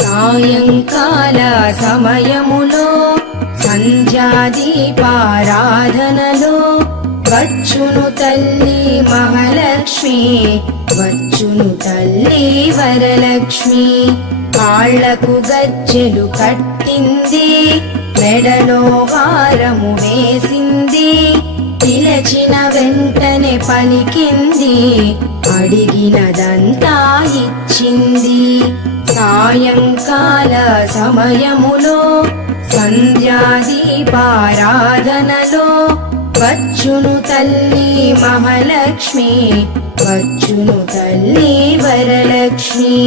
సాయంకాల సమయములో సంధ్యాదీపారాధనలో వచ్చును తల్లి మహాలక్ష్మి, వచ్చును తల్లి వరలక్ష్మి. కాళ్లకు గజ్జెలు కట్టింది, మెడలో హారము వేసింది, పిలచిన వెంటనే పలికింది, అడిగినదంతా ఇచ్చింది. సాయంకాల సమయములో సంధ్యాదీపారాధనలో వచ్చును తల్లి మహాలక్ష్మి, వచ్చును తల్లి వరలక్ష్మి.